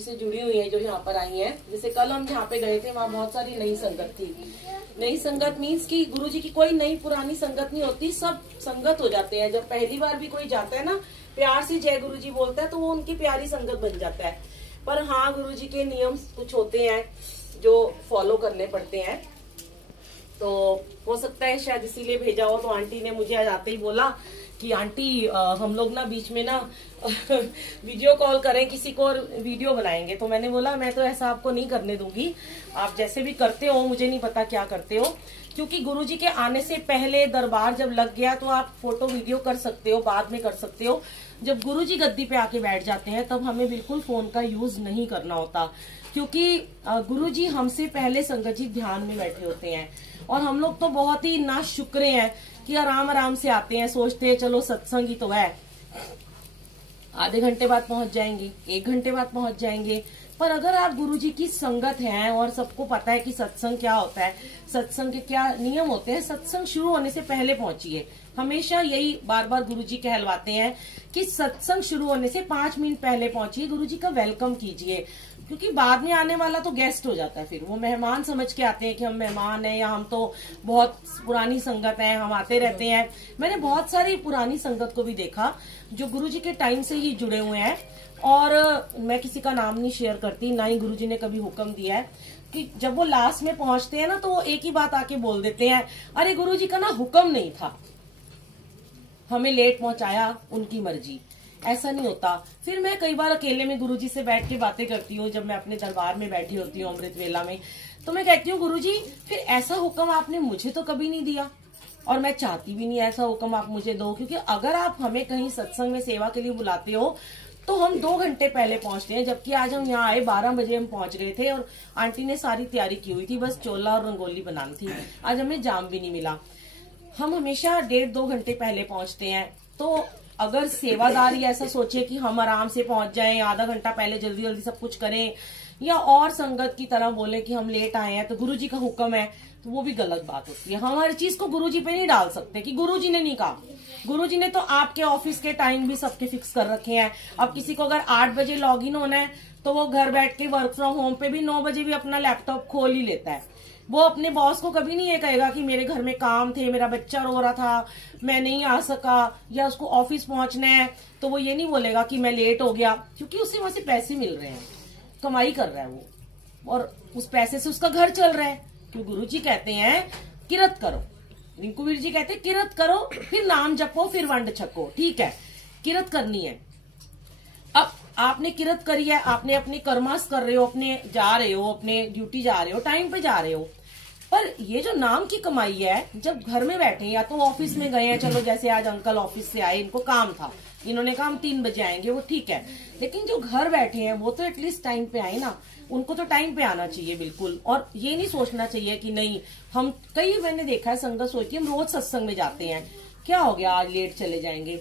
से जुड़ी हुई है जो यहाँ पर आई हैं। जैसे कल हम जहाँ पे गए थे वहाँ बहुत सारी नई संगत थी। नई संगत मीन्स कि गुरुजी की कोई नई पुरानी संगत नहीं होती, सब संगत हो जाते हैं। जब पहली बार भी कोई जाता है ना, प्यार से जय गुरुजी बोलता है तो वो उनकी प्यारी संगत बन जाता है। पर हाँ, गुरुजी के नियम कुछ होते हैं जो फॉलो करने पड़ते हैं। तो हो सकता है शायद इसीलिए भेजा हो। तो आंटी ने मुझे आज आते ही बोला कि आंटी हम लोग ना बीच में ना वीडियो कॉल करें किसी को और वीडियो बनाएंगे। तो मैंने बोला मैं तो ऐसा आपको नहीं करने दूंगी, आप जैसे भी करते हो, मुझे नहीं पता क्या करते हो, क्योंकि गुरुजी के आने से पहले दरबार जब लग गया तो आप फोटो वीडियो कर सकते हो, बाद में कर सकते हो। जब गुरुजी गद्दी पे आके बैठ जाते हैं तब हमें बिल्कुल फोन का यूज नहीं करना होता, क्योंकि गुरुजी हमसे पहले संगत जी ध्यान में बैठे होते हैं। और हम लोग तो बहुत ही ना शुक्रे हैं कि आराम आराम से आते हैं, सोचते हैं चलो सत्संग ही तो है, आधे घंटे बाद पहुंच जाएंगे, 1 घंटे बाद पहुंच जाएंगे। पर अगर आप गुरुजी की संगत हैं और सबको पता है कि सत्संग क्या होता है, सत्संग के क्या नियम होते हैं, सत्संग शुरू होने से पहले पहुंचिए। हमेशा यही बार बार गुरुजी कहलवाते हैं कि सत्संग शुरू होने से 5 मिनट पहले पहुंचिए, गुरुजी का वेलकम कीजिए, क्योंकि बाद में आने वाला तो गेस्ट हो जाता है। फिर वो मेहमान समझ के आते हैं कि हम मेहमान हैं या हम तो बहुत पुरानी संगत है, हम आते रहते हैं। मैंने बहुत सारी पुरानी संगत को भी देखा जो गुरुजी के टाइम से ही जुड़े हुए हैं, और मैं किसी का नाम नहीं शेयर करती, ना ही गुरुजी ने कभी हुक्म दिया है कि जब वो लास्ट में पहुंचते हैं ना तो वो एक ही बात आके बोल देते हैं, अरे गुरुजी का ना हुक्म नहीं था, हमें लेट पहुंचाया, उनकी मर्जी। ऐसा नहीं होता। फिर मैं कई बार अकेले में गुरुजी से बैठ के बातें करती हूँ, जब मैं अपने दरबार में बैठी होती हूँ अमृत वेला में, तो मैं कहती हूँ गुरुजी फिर ऐसा हुक्म आपने मुझे तो कभी नहीं दिया, और मैं चाहती भी नहीं ऐसा हुक्म आप मुझे दो, क्योंकि अगर आप हमें कहीं सत्संग में सेवा के लिए बुलाते हो तो हम 2 घंटे पहले पहुंचते हैं। जबकि आज हम यहाँ आए 12 बजे हम पहुंच गए थे, और आंटी ने सारी तैयारी की हुई थी, बस चोला और रंगोली बनानी थी। आज हमें जाम भी नहीं मिला। हम हमेशा 1.5-2 घंटे पहले पहुंचते हैं। तो अगर सेवादारी ऐसा सोचे कि हम आराम से पहुंच जाएं, आधा घंटा पहले जल्दी जल्दी सब कुछ करें, या और संगत की तरह बोले कि हम लेट आए हैं तो गुरुजी का हुक्म है, तो वो भी गलत बात होती है। हम हर चीज को गुरुजी पे नहीं डाल सकते कि गुरुजी ने नहीं कहा। गुरुजी ने तो आपके ऑफिस के टाइम भी सबके फिक्स कर रखे हैं। अब किसी को अगर 8 बजे लॉग इन होना है तो वो घर बैठ के वर्क फ्रॉम होम पे भी 9 बजे भी अपना लैपटॉप खोल ही लेता है। वो अपने बॉस को कभी नहीं ये कहेगा कि मेरे घर में काम थे, मेरा बच्चा रो रहा था, मैं नहीं आ सका, या उसको ऑफिस पहुंचना है, तो वो ये नहीं बोलेगा कि मैं लेट हो गया, क्योंकि उससे वहां से पैसे मिल रहे हैं, कमाई कर रहा है वो, और उस पैसे से उसका घर चल रहा है। क्यों गुरुजी कहते हैं किरत करो, रिंकूवीर जी कहते हैं किरत करो, फिर नाम जपो, फिर वंड छको। ठीक है, किरत करनी है। अब आपने किरत करी है, आपने अपने कर्मास कर रहे हो, अपने जा रहे हो, अपने ड्यूटी जा रहे हो, टाइम पे जा रहे हो। पर ये जो नाम की कमाई है, जब घर में बैठे या तो ऑफिस में गए हैं, चलो जैसे आज अंकल ऑफिस से आए, इनको काम था, इन्होंने कहा हम 3 बजे आएंगे, वो ठीक है, लेकिन जो घर बैठे हैं वो तो एटलीस्ट टाइम पे आए ना, उनको तो टाइम पे आना चाहिए बिल्कुल। और ये नहीं सोचना चाहिए कि नहीं हम, कई मैंने देखा है संगत सोचती है हम रोज सत्संग में जाते हैं, क्या हो गया आज लेट चले जाएंगे।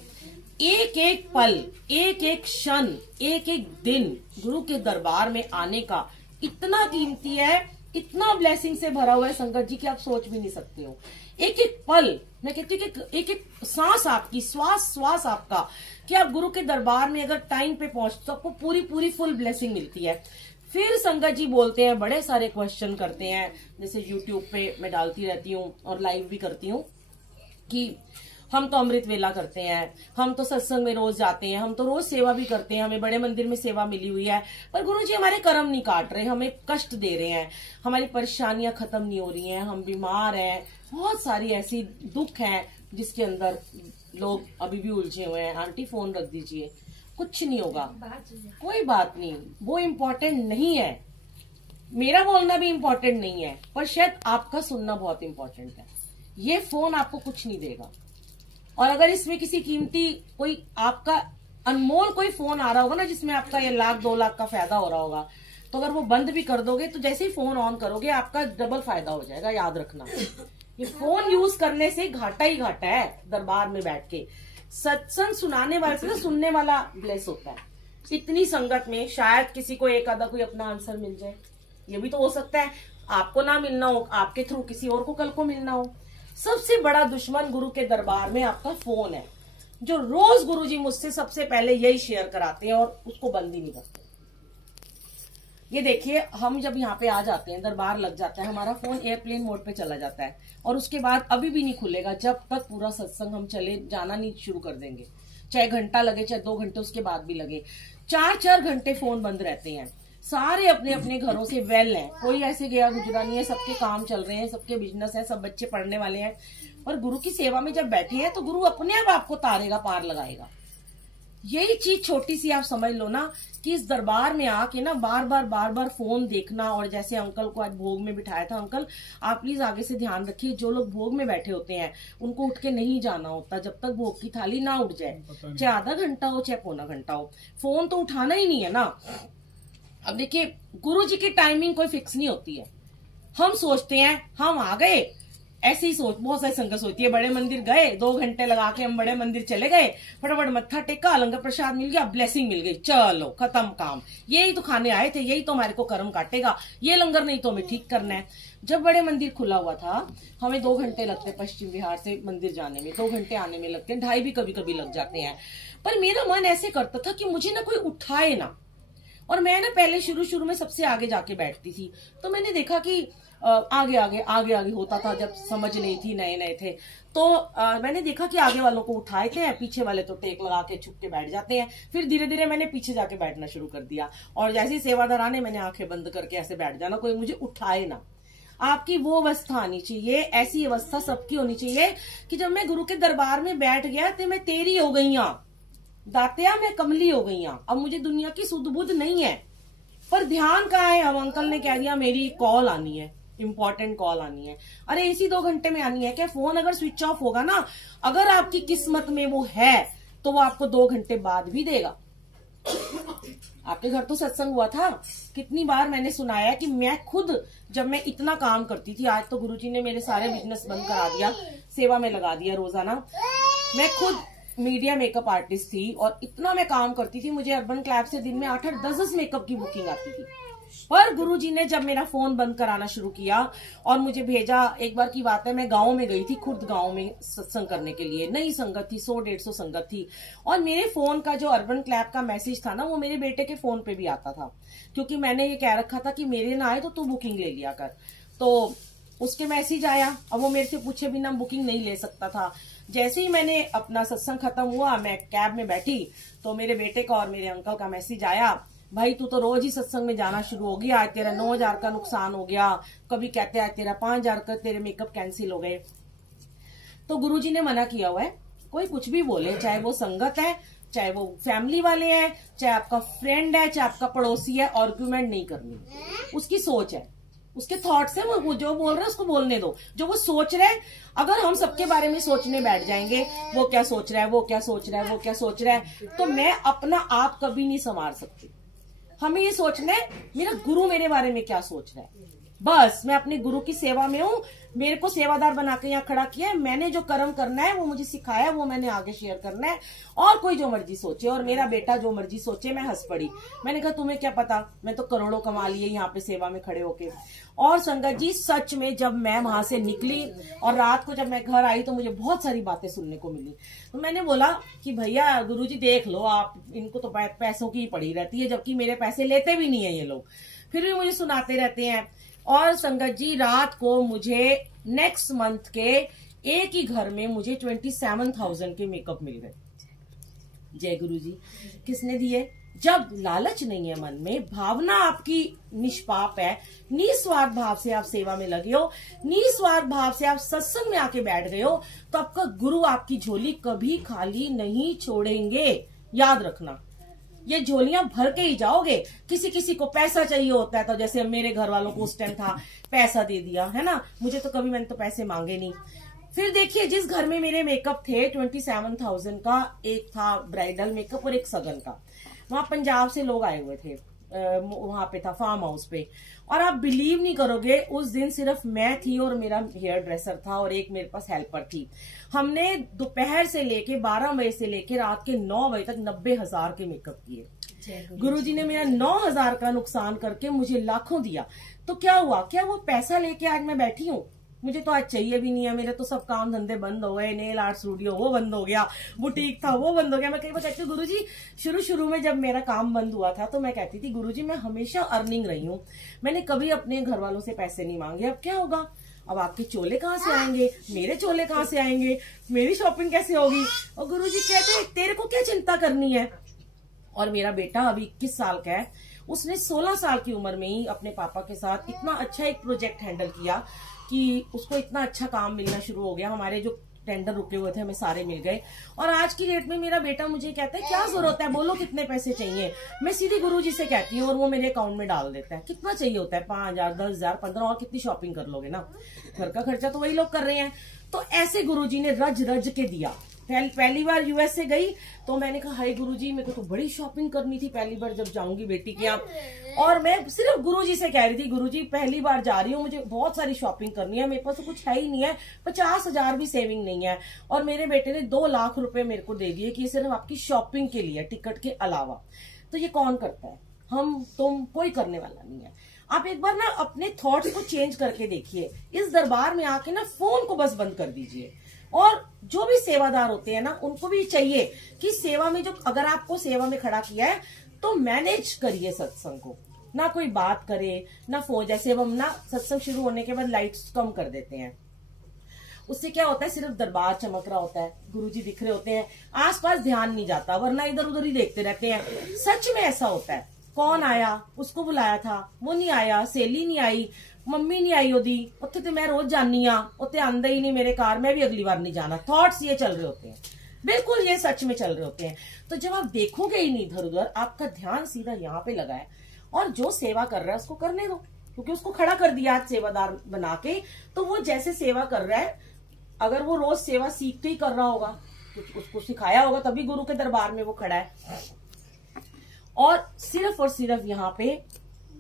एक एक पल, एक एक क्षण, एक एक दिन गुरु के दरबार में आने का इतना कीमती है, इतना ब्लेसिंग से भरा हुआ है संगत जी की आप सोच भी नहीं सकते हो। एक एक पल, मैं कहती हूँ कि एक एक सांस आपकी, श्वास आपका, कि आप गुरु के दरबार में अगर टाइम पे पहुंचते तो आपको पूरी फुल ब्लेसिंग मिलती है। फिर संगत जी बोलते हैं, बड़े सारे क्वेश्चन करते हैं, जैसे यूट्यूब पे मैं डालती रहती हूँ और लाइव भी करती हूँ, कि हम तो अमृत वेला करते हैं, हम तो सत्संग में रोज जाते हैं, हम तो रोज सेवा भी करते हैं, हमें बड़े मंदिर में सेवा मिली हुई है, पर गुरुजी हमारे कर्म नहीं काट रहे, हमें कष्ट दे रहे हैं, हमारी परेशानियां खत्म नहीं हो रही हैं, हम बीमार हैं, बहुत सारी ऐसी दुख हैं जिसके अंदर लोग अभी भी उलझे हुए हैं। आंटी फोन रख दीजिए, कुछ नहीं होगा, कोई बात नहीं, वो इम्पोर्टेंट नहीं है, मेरा बोलना भी इम्पोर्टेंट नहीं है, पर शायद आपका सुनना बहुत इम्पोर्टेंट है। ये फोन आपको कुछ नहीं देगा, और अगर इसमें किसी कीमती कोई आपका अनमोल कोई फोन आ रहा होगा ना, जिसमें आपका 1 लाख 2 लाख का फायदा हो रहा होगा, तो अगर वो बंद भी कर दोगे तो जैसे ही फोन ऑन करोगे आपका डबल फायदा हो जाएगा। याद रखना, ये फोन यूज करने से घाटा ही घाटा है। दरबार में बैठ के सत्संग सुनाने वाले से ना सुनने वाला ब्लेस होता है। इतनी संगत में शायद किसी को एक आधा कोई अपना आंसर मिल जाए, ये भी तो हो सकता है, आपको ना मिलना हो, आपके थ्रू किसी और को कल को मिलना हो। सबसे बड़ा दुश्मन गुरु के दरबार में आपका फोन है, जो रोज गुरुजी मुझसे सबसे पहले यही शेयर कराते हैं और उसको बंद ही नहीं करते। ये देखिए, हम जब यहाँ पे आ जाते हैं, दरबार लग जाता है, हमारा फोन एयरप्लेन मोड पे चला जाता है और उसके बाद अभी भी नहीं खुलेगा जब तक पूरा सत्संग हम चले जाना नहीं शुरू कर देंगे। चाहे घंटा लगे, चाहे 2 घंटे उसके बाद भी लगे, 4-4 घंटे फोन बंद रहते हैं। सारे अपने अपने घरों से वेल हैं, कोई ऐसे गया गुजरा नहीं है, सबके काम चल रहे हैं, सबके बिजनेस है, सब बच्चे पढ़ने वाले हैं। और गुरु की सेवा में जब बैठे हैं तो गुरु अपने आप आपको तारेगा, पार लगाएगा। यही चीज छोटी सी आप समझ लो ना कि इस दरबार में आके ना बार बार फोन देखना। और जैसे अंकल को आज भोग में बिठाया था, अंकल आप प्लीज आगे से ध्यान रखिए, जो लोग भोग में बैठे होते हैं उनको उठ के नहीं जाना होता जब तक भोग की थाली ना उठ जाए, चाहे आधा घंटा हो चाहे पौना घंटा हो, फोन तो उठाना ही नहीं है ना। अब देखिए, गुरु जी की टाइमिंग कोई फिक्स नहीं होती है। हम सोचते हैं हम आ गए, ऐसे ही बहुत सारी संगत सोचती है, बड़े मंदिर गए, 2 घंटे लगा के हम बड़े मंदिर चले गए, फटाफट मत्था टेका, लंगर प्रसाद मिल गया, ब्लेसिंग मिल गई, चलो खत्म काम। यही तो खाने आए थे, यही तो हमारे को कर्म काटेगा, ये लंगर नहीं तो हमें ठीक करना है। जब बड़े मंदिर खुला हुआ था, हमें 2 घंटे लगते पश्चिम बिहार से मंदिर जाने में, 2 घंटे आने में लगते हैं, 2.5 भी कभी कभी लग जाते हैं। पर मेरा मन ऐसे करता था कि मुझे ना कोई उठाए ना। और मैं ना पहले शुरू में सबसे आगे जाके बैठती थी, तो मैंने देखा कि आगे आगे होता था, जब समझ नहीं थी, नए थे, तो मैंने देखा कि आगे वालों को उठाए थे, पीछे वाले तो टेक लगा के छुप के बैठ जाते हैं। फिर धीरे धीरे मैंने पीछे जाके बैठना शुरू कर दिया, और जैसे ही सेवादार आने मैंने आंखें बंद करके ऐसे बैठ जाना, कोई मुझे उठाए ना। आपकी वो अवस्था आनी चाहिए, ऐसी अवस्था सबकी होनी चाहिए कि जब मैं गुरु के दरबार में बैठ गया तो मैं तेरी हो गई हूं दातिया, मैं कमली हो गई हूं, अब मुझे दुनिया की सुध बुध नहीं है। पर ध्यान कहाँ है? अब अंकल ने कह दिया मेरी कॉल आनी है, इंपॉर्टेंट कॉल आनी है। अरे इसी 2 घंटे में आनी है क्या? फोन अगर स्विच ऑफ होगा ना, अगर आपकी किस्मत में वो है तो वो आपको 2 घंटे बाद भी देगा। आपके घर तो सत्संग हुआ था, कितनी बार मैंने सुनाया कि मैं खुद जब मैं इतना काम करती थी, आज तो गुरुजी ने मेरे सारे बिजनेस बंद करा दिया, सेवा में लगा दिया रोजाना। मैं खुद मीडिया मेकअप आर्टिस्ट थी और इतना मैं काम करती थी, मुझे अर्बन क्लैब से दिन में 8-8, 10-10 मेकअप की बुकिंग आती थी। पर गुरुजी ने जब मेरा फोन बंद कराना शुरू किया और मुझे भेजा, एक बार की बात है, मैं गांव में गई थी, खुर्द गांव में सत्संग करने के लिए, नई संगत थी, 100-150 संगत थी, और मेरे फोन का जो अर्बन क्लैब का मैसेज था ना, वो मेरे बेटे के फोन पे भी आता था, क्योंकि मैंने ये कह रखा था कि मेरे ना आए तो तू बुकिंग ले लिया कर। तो उसके मैसेज आया, अब वो मेरे से पूछे बिना बुकिंग नहीं ले सकता था। जैसे ही मैंने अपना सत्संग खत्म हुआ, मैं कैब में बैठी, तो मेरे बेटे का और मेरे अंकल का मैसेज आया, भाई तू तो रोज ही सत्संग में जाना शुरू हो गया, आज तेरा 9,000 का नुकसान हो गया, कभी कहते हैं तेरा 5,000 का, तेरे मेकअप कैंसिल हो गए। तो गुरुजी ने मना किया हुआ है, कोई कुछ भी बोले, चाहे वो संगत है, चाहे वो फैमिली वाले हैं, चाहे आपका फ्रेंड है, चाहे आपका पड़ोसी है, आर्गुमेंट नहीं करनी। उसकी सोच है, उसके थॉट्स है, वो जो बोल रहा है उसको बोलने दो, जो वो सोच रहा है। अगर हम सबके बारे में सोचने बैठ जाएंगे, वो क्या सोच रहा है, वो क्या सोच रहा है, वो क्या सोच रहा है, तो मैं अपना आप कभी नहीं संवार सकती। हमें ये सोचना है मेरा गुरु मेरे बारे में क्या सोच रहा है, बस मैं अपने गुरु की सेवा में हूँ, मेरे को सेवादार बना के यहाँ खड़ा किया है, मैंने जो कर्म करना है वो मुझे सिखाया, वो मैंने आगे शेयर करना है, और कोई जो मर्जी सोचे, और मेरा बेटा जो मर्जी सोचे। मैं हंस पड़ी, मैंने कहा तुम्हें क्या पता, मैं तो करोड़ों कमा लिए यहाँ पे सेवा में खड़े होके। और संगत जी, सच में जब मैं वहां से निकली और रात को जब मैं घर आई तो मुझे बहुत सारी बातें सुनने को मिली। तो मैंने बोला कि भैया गुरुजी देख लो आप, इनको तो पैसों की पड़ी रहती है, जबकि मेरे पैसे लेते भी नहीं है ये लोग, फिर भी मुझे सुनाते रहते हैं। और संगत जी, रात को मुझे नेक्स्ट मंथ के एक ही घर में मुझे 27,000 के मेकअप मिल गए। जय गुरु जी। किसने दिए? जब लालच नहीं है मन में, भावना आपकी निष्पाप है, निस्वार्थ भाव से आप सेवा में लगे हो, निस्वार्थ भाव से आप सत्संग में आके बैठ गए हो, तो आपका गुरु आपकी झोली कभी खाली नहीं छोड़ेंगे। याद रखना, ये झोलियां भर के ही जाओगे। किसी किसी को पैसा चाहिए होता है, तो जैसे मेरे घर वालों को उस टाइम था, पैसा दे दिया है ना, मुझे तो कभी मैंने तो पैसे मांगे नहीं। फिर देखिए, जिस घर में मेरे मेकअप थे 27,000 का, एक था ब्राइडल मेकअप और एक सगन का, वहां पंजाब से लोग आए हुए थे, वहां पे था फार्म हाउस पे, और आप बिलीव नहीं करोगे, उस दिन सिर्फ मैं थी और मेरा हेयर ड्रेसर था और एक मेरे पास हेल्पर थी। हमने दोपहर से लेके 12 बजे से लेके रात के 9 बजे तक 90,000 के मेकअप किए। गुरुजी ने मेरा 9,000 का नुकसान करके मुझे लाखों दिया। तो क्या हुआ? क्या वो पैसा लेके आज मैं बैठी हूँ? मुझे तो आज चाहिए भी नहीं है, मेरे तो सब काम धंधे बंद हो गए, नेल आर्ट स्टूडियो वो बंद हो गया, बुटीक था वो बंद हो गया। मैं कई बार कहती हूँ गुरुजी, शुरू में जब मेरा काम बंद हुआ था तो मैं कहती थी गुरुजी मैं हमेशा अर्निंग रही हूँ, मैंने कभी अपने घर वालों से पैसे नहीं मांगे, अब क्या होगा, अब आपके चोले कहाँ से आएंगे, मेरे चोले कहाँ से आएंगे, मेरी शॉपिंग कैसे होगी। और गुरुजी कहते हैं तेरे को क्या चिंता करनी है। और मेरा बेटा अभी 21 साल का है, उसने 16 साल की उम्र में ही अपने पापा के साथ इतना अच्छा एक प्रोजेक्ट हैंडल किया कि उसको इतना अच्छा काम मिलना शुरू हो गया। हमारे जो टेंडर रुके हुए थे हमें सारे मिल गए। और आज की डेट में मेरा बेटा मुझे कहता है क्या जरूरत है, बोलो कितने पैसे चाहिए, मैं सीधी गुरुजी से कहती हूँ और वो मेरे अकाउंट में डाल देता है। कितना चाहिए होता है, 5,000, 10,000, 15, और कितनी शॉपिंग कर लोगे ना, घर का खर्चा तो वही लोग कर रहे हैं। तो ऐसे गुरुजी ने रज रज के दिया। पहली बार यूएस से गई तो मैंने कहा हाय गुरुजी, मेरे को तो बड़ी शॉपिंग करनी थी पहली बार जब जाऊंगी बेटी के यहाँ। और मैं सिर्फ गुरुजी से कह रही थी गुरुजी पहली बार जा रही हूँ, मुझे बहुत सारी शॉपिंग करनी है, मेरे पास तो कुछ है ही नहीं है, 50,000 भी सेविंग नहीं है। और मेरे बेटे ने 2 लाख रुपए मेरे को दे दिए कि ये सिर्फ आपकी शॉपिंग के लिए, टिकट के अलावा। तो ये कौन करता है, हम तुम, कोई करने वाला नहीं है। आप एक बार ना अपने थॉट्स को चेंज करके देखिए। इस दरबार में आके ना फोन को बस बंद कर दीजिए। और जो भी सेवादार होते हैं ना, उनको भी चाहिए कि सेवा में जो, अगर आपको सेवा में खड़ा किया है तो मैनेज करिए सत्संग को, ना कोई बात करे ना फोन। जैसे हम ना सत्संग शुरू होने के बाद लाइट्स कम कर देते हैं, उससे क्या होता है, सिर्फ दरबार चमक रहा होता है, गुरुजी दिख रहे होते हैं, आसपास ध्यान नहीं जाता, वरना इधर उधर ही देखते रहते हैं। सच में ऐसा होता है, कौन आया, उसको बुलाया था, वो नहीं आया, सहेली नहीं आई, मम्मी नहीं आई ओदी, उत्थे तो मैं रोज जानी आ, उत्थे आंदा ही नहीं मेरे कार, मैं भी अगली बार नहीं जाना। थॉट्स ये चल रहे होते हैं, बिल्कुल ये सच में चल रहे होते हैं। तो जब आप देखोगे ही नहीं इधर उधर, आपका ध्यान सीधा यहाँ पे लगा है, और जो सेवा कर रहा है उसको करने दो, क्योंकि उसको खड़ा कर दिया आज सेवादार बना के। तो वो जैसे सेवा कर रहा है, अगर वो रोज सेवा सीख के ही कर रहा होगा, कुछ उसको सिखाया होगा, तभी गुरु के दरबार में वो खड़ा है। और सिर्फ यहाँ पे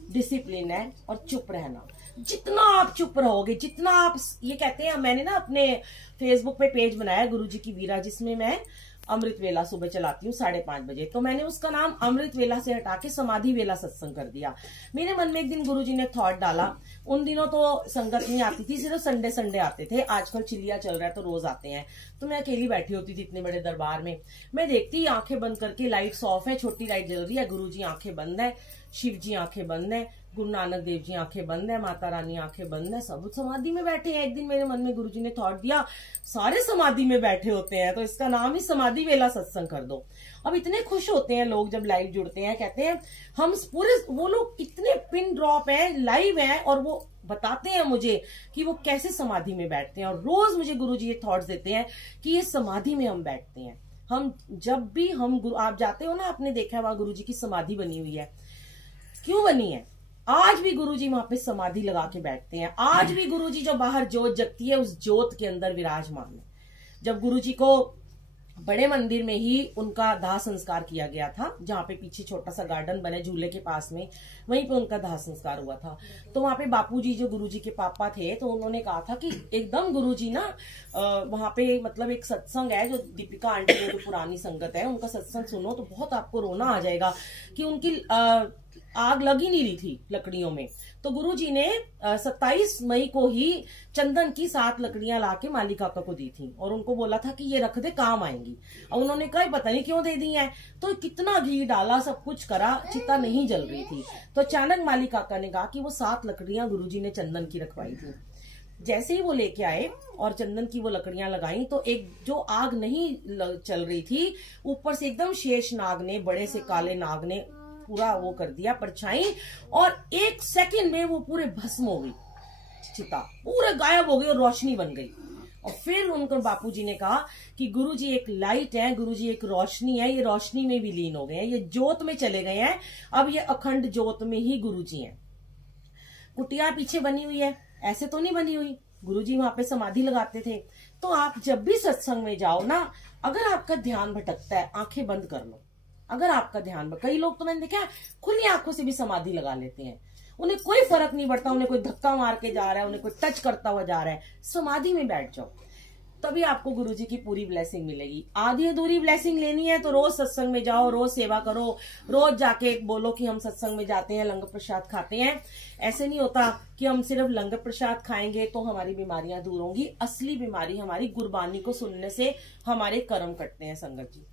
डिसिप्लिन है और चुप रहना। जितना आप चुप रहोगे, जितना आप, ये कहते हैं, मैंने ना अपने फेसबुक पे पेज बनाया गुरुजी की वीरा, जिसमें मैं अमृत वेला सुबह चलाती हूँ 5:30 बजे। तो मैंने उसका नाम अमृत वेला से हटा के समाधि वेला सत्संग कर दिया। मेरे मन में एक दिन गुरुजी ने थॉट डाला, उन दिनों तो संगत नहीं आती थी, सिर्फ संडे आते थे, आजकल चिलिया चल रहा है तो रोज आते हैं। तो मैं अकेली बैठी होती थी इतने बड़े दरबार में, मैं देखती आंखें बंद करके, लाइट्स ऑफ है, छोटी लाइट जल रही है, गुरुजी आंखें बंद है, शिव जी आंखें बंद है, गुरु नानक देव जी आंखें बंद है, माता रानी आंखें बंद है, सब समाधि में बैठे हैं। एक दिन मेरे मन में गुरुजी ने थॉट दिया, सारे समाधि में बैठे होते हैं तो इसका नाम ही समाधि वेला सत्संग कर दो। अब इतने खुश होते हैं लोग जब लाइव जुड़ते हैं, कहते हैं हम पूरे, वो लोग इतने पिन ड्रॉप है, लाइव है, और वो बताते हैं मुझे कि वो कैसे समाधि में बैठते हैं। और रोज मुझे गुरुजी ये थॉट्स देते हैं कि ये समाधि में हम बैठते हैं। हम जब भी हम आप जाते हो ना, आपने देखा है वहां गुरुजी की समाधि बनी हुई है, क्यों बनी है? आज भी गुरुजी वहां पे समाधि लगा के बैठते हैं। आज भी गुरुजी जो बाहर जोत जगती है, उस जोत के अंदर विराजमान है। जब गुरुजी को बड़े मंदिर में ही उनका दाह संस्कार किया गया था, जहाँ पे पीछे छोटा सा गार्डन बने झूले के पास में, वहीं पे उनका दाह संस्कार हुआ था। तो वहां पे बापूजी जो गुरुजी के पापा थे, तो उन्होंने कहा था कि एकदम गुरुजी ना वहां पे, मतलब एक सत्संग है जो दीपिका आंटी है, जो पुरानी संगत है, उनका सत्संग सुनो तो बहुत आपको रोना आ जाएगा कि उनकी आग लग ही नहीं रही थी लकड़ियों में। तो गुरुजी ने 27 मई को ही चंदन की 7 लकड़ियां लाके माली काका को दी थी और उनको बोला था कि ये रख दे, काम आएंगी। और उन्होंने कहा पता नहीं क्यों दे दी है, तो कितना घी डाला, सब कुछ करा, चिता नहीं जल रही थी। तो अचानक माली काका ने कहा कि वो 7 लकड़ियां गुरुजी ने चंदन की रखवाई थी। जैसे ही वो लेके आए और चंदन की वो लकड़ियां लगाई, तो एक जो आग नहीं चल रही थी, ऊपर से एकदम शेष नाग ने, बड़े से काले नाग ने पूरा वो कर दिया परछाई, और 1 सेकंड में वो पूरे भस्म हो गई, चिता पूरे गायब हो गई और रोशनी बन गई। और फिर उनको बापूजी ने कहा कि गुरुजी एक लाइट है, गुरुजी एक रोशनी है, ये रोशनी में भी लीन हो गए हैं, ये जोत में चले गए हैं, अब ये अखंड जोत में ही गुरुजी हैं। कुटिया पीछे बनी हुई है, ऐसे तो नहीं बनी हुई, गुरुजी वहां पे समाधि लगाते थे। तो आप जब भी सत्संग में जाओ ना, अगर आपका ध्यान भटकता है, आंखें बंद कर लो। अगर आपका ध्यान, कई लोग तो मैंने देखा खुली आंखों से भी समाधि लगा लेते हैं, उन्हें कोई फर्क नहीं पड़ता, उन्हें कोई धक्का मार के जा रहा है, उन्हें कोई टच करता हुआ जा रहा है, समाधि में बैठ जाओ। तभी आपको गुरुजी की पूरी ब्लेसिंग मिलेगी। आधी अधूरी ब्लेसिंग लेनी है तो रोज सत्संग में जाओ, रोज सेवा करो, रोज जाके बोलो कि हम सत्संग में जाते हैं, लंगर प्रसाद खाते हैं। ऐसे नहीं होता कि हम सिर्फ लंगर प्रसाद खाएंगे तो हमारी बीमारियां दूर होंगी। असली बीमारी हमारी गुरबानी को सुनने से हमारे कर्म कटते हैं। संगत जी,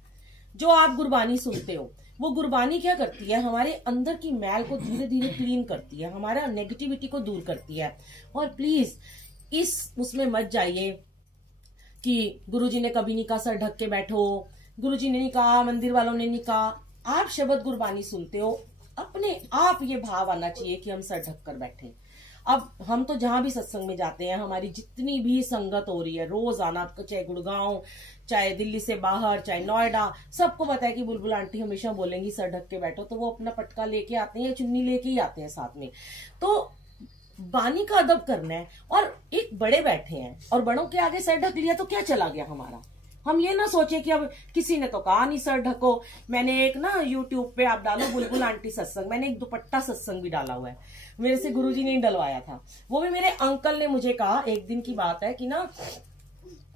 जो आप गुरबानी सुनते हो, वो गुरबानी क्या करती है, हमारे अंदर की मैल को धीरे धीरे क्लीन करती है, हमारा नेगेटिविटी को दूर करती है। और प्लीज इस उसमें मत जाइए कि गुरुजी ने कभी नहीं कहा सर ढक के बैठो, गुरुजी ने नहीं कहा, मंदिर वालों ने नहीं कहा। आप शब्द गुरबानी सुनते हो, अपने आप ये भाव आना चाहिए कि हम सर ढक कर बैठे। अब हम तो जहां भी सत्संग में जाते हैं, हमारी जितनी भी संगत हो रही है रोज आना, चाहे गुड़गांव, चाहे दिल्ली से बाहर, चाहे नोएडा, सबको पता है कि बुलबुल आंटी हमेशा बोलेंगी सर ढक के बैठो, तो वो अपना पटका लेके आते हैं, चुन्नी लेके ही आते हैं साथ में। तो बानी का अदब करना है। और एक बड़े बैठे हैं और बड़ों के आगे सर ढक लिया तो क्या चला गया हमारा। हम ये ना सोचे कि अब किसी ने तो कहा नहीं सर ढको। मैंने एक ना यूट्यूब पे आप डालो बुलबुल आंटी सत्संग, मैंने एक दुपट्टा सत्संग भी डाला हुआ है, मेरे से गुरुजी ने डलवाया था। वो भी मेरे अंकल ने मुझे कहा, एक दिन की बात है कि ना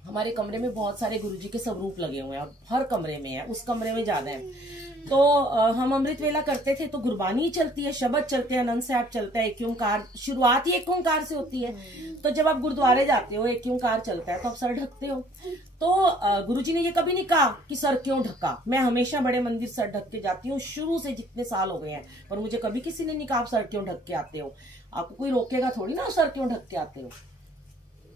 हमारे कमरे में बहुत सारे गुरुजी के स्वरूप लगे हुए हैं और हर कमरे में है, उस कमरे में ज्यादा है। तो हम अमृत वेला करते थे तो गुरबानी चलती है, शब्द चलते हैं, आनंद साहब चलता है, एक ओंकार, शुरुआत ही एक ओंकार से होती है। तो जब आप गुरुद्वारे जाते हो, एक ओंकार चलता है तो आप सर ढकते हो। तो गुरुजी ने ये कभी नहीं कहा कि सर क्यों ढका। मैं हमेशा बड़े मंदिर सर ढक के जाती हूँ, शुरू से जितने साल हो गए हैं, और मुझे कभी किसी ने नहीं कहा आप सर क्यों ढक के आते हो। आपको कोई रोकेगा थोड़ी ना सर क्यों ढक के आते हो,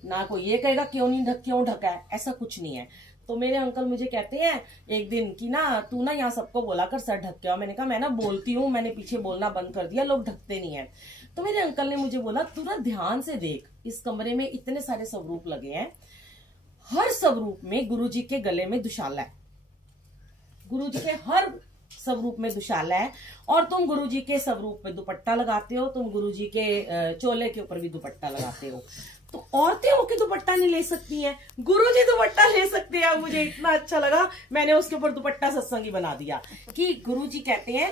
ना कोई ये कहेगा क्यों नहीं ढक, क्यों ढका है, ऐसा कुछ नहीं है। तो मेरे अंकल मुझे कहते हैं एक दिन कि ना तू ना यहाँ सबको बोला कर सर ढक के आओ। मैंने कहा मैं ना बोलती हूँ, मैंने पीछे बोलना बंद कर दिया, लोग ढकते नहीं है। तो मेरे अंकल ने मुझे बोला तू ना ध्यान से देख, इस कमरे में इतने सारे स्वरूप लगे हैं, हर स्वरूप में गुरुजी के गले में दुशाला है, गुरुजी के हर स्वरूप में दुशाला है। और तुम गुरुजी के स्वरूप में दुपट्टा लगाते हो, तुम गुरुजी के चोले के ऊपर भी दुपट्टा लगाते हो। तो औरतें होके दुपट्टा नहीं ले सकती हैं, गुरुजी दुपट्टा ले सकते हैं। मुझे इतना अच्छा लगा, मैंने उसके ऊपर दुपट्टा सत्संगी बना दिया कि गुरुजी कहते हैं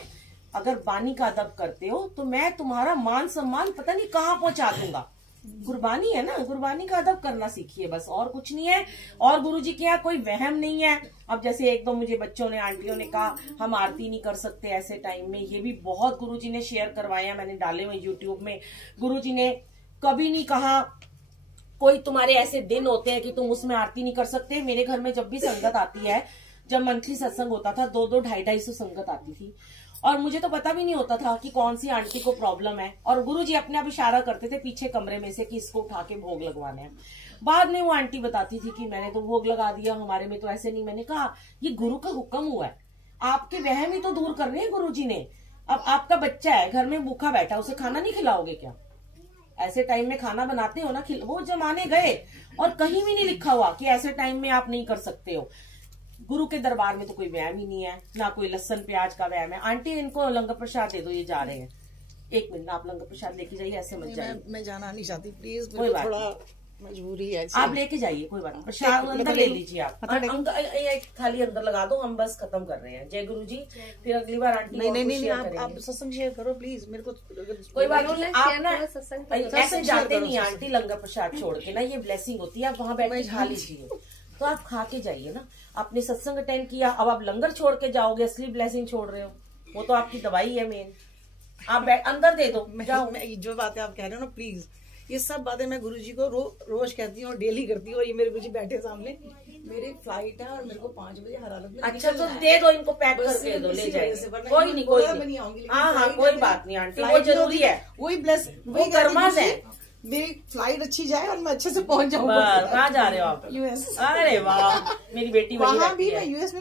अगर बानी का अदब करते हो तो मैं तुम्हारा मान सम्मान पता नहीं कहाँ पहुंचा दूंगा। गुरबानी है ना, गुरबानी का अदब करना सीखिए, बस और कुछ नहीं है। और गुरुजी के यहाँ कोई वहम नहीं है। अब जैसे एक दो मुझे बच्चों ने, आंटियों ने कहा हम आरती नहीं कर सकते ऐसे टाइम में, ये भी बहुत गुरुजी ने शेयर करवाया, मैंने डाले हुए यूट्यूब में। गुरुजी ने कभी नहीं कहा कोई तुम्हारे ऐसे दिन होते हैं कि तुम उसमें आरती नहीं कर सकते। मेरे घर में जब भी संगत आती है, जब मंथली सत्संग होता था, 2-2, 250-250 संगत आती थी, और मुझे तो पता भी नहीं होता था कि कौन सी आंटी को प्रॉब्लम है। और गुरुजी अपने आप इशारा करते थे पीछे कमरे में से कि इसको उठा के भोग लगवाना है। बाद में वो आंटी बताती थी कि मैंने तो भोग लगा दिया, हमारे में तो ऐसे नहीं। मैंने कहा ये गुरु का हुक्म हुआ है, आपके वहम ही तो दूर करने हैं गुरुजी ने। अब आपका बच्चा है घर में भूखा बैठा, उसे खाना नहीं खिलाओगे क्या? ऐसे टाइम में खाना बनाते हो ना, वो जमाने गए और कहीं भी नहीं लिखा हुआ कि ऐसे टाइम में आप नहीं कर सकते हो। गुरु के दरबार में तो कोई व्यायाम ही नहीं है, ना कोई लहसन प्याज का व्यायाम है। आंटी इनको लंगर प्रसाद दे दो, ये जा रहे हैं। एक मिनट, आप लंगर प्रसाद लेके जाइए, ऐसे मत जाइए। मैं जाना नहीं चाहती प्लीज, कोई बात थोड़ा मजबूरी है। आप लेके जाइए, कोई बात नहीं। प्रसाद अंदर ले लीजिए आप, थाली अंदर लगा दो, हम बस खत्म कर रहे हैं। जय गुरु जी। फिर अगली बार आंटी नहीं, आप सत्संग शेयर करो प्लीज, मेरे को कोई बात नहीं। आप ना ऐसे जाते नहीं आंटी लंगर प्रसाद छोड़ के ना, ये ब्लेसिंग होती है, आप वहां बैठ के खा लीजिए। तो आप खा के जाइए ना, आपने सत्संग अटेंड किया, अब आप लंगर छोड़ के जाओगे, असली ब्लेसिंग छोड़ रहे हो। वो तो आपकी दवाई है मेन, आप अंदर दे दो। जो बातें आप कह रहे हो ना प्लीज, ये सब बातें मैं गुरुजी को रोज कहती हूँ, डेली करती हूँ। और ये मेरे गुरुजी बैठे सामने, मेरी फ्लाइट है और मेरे को 5 बजे हर हालत में अच्छा तो दे दो, इनको पैक करके दो, ले जाइए। कोई नहीं, कोई नहीं, हाँ कोई बात नहीं आंटी, वो जरूरी है, वही ब्लेस, वही कर्मास है। मेरी फ्लाइट अच्छी जाए और मैं अच्छे से पहुंच जाऊँ। कहाँ जा रहे हो आप? यूएस। अरे वाह, मेरी बेटी वहाँ भी मैं यूएस में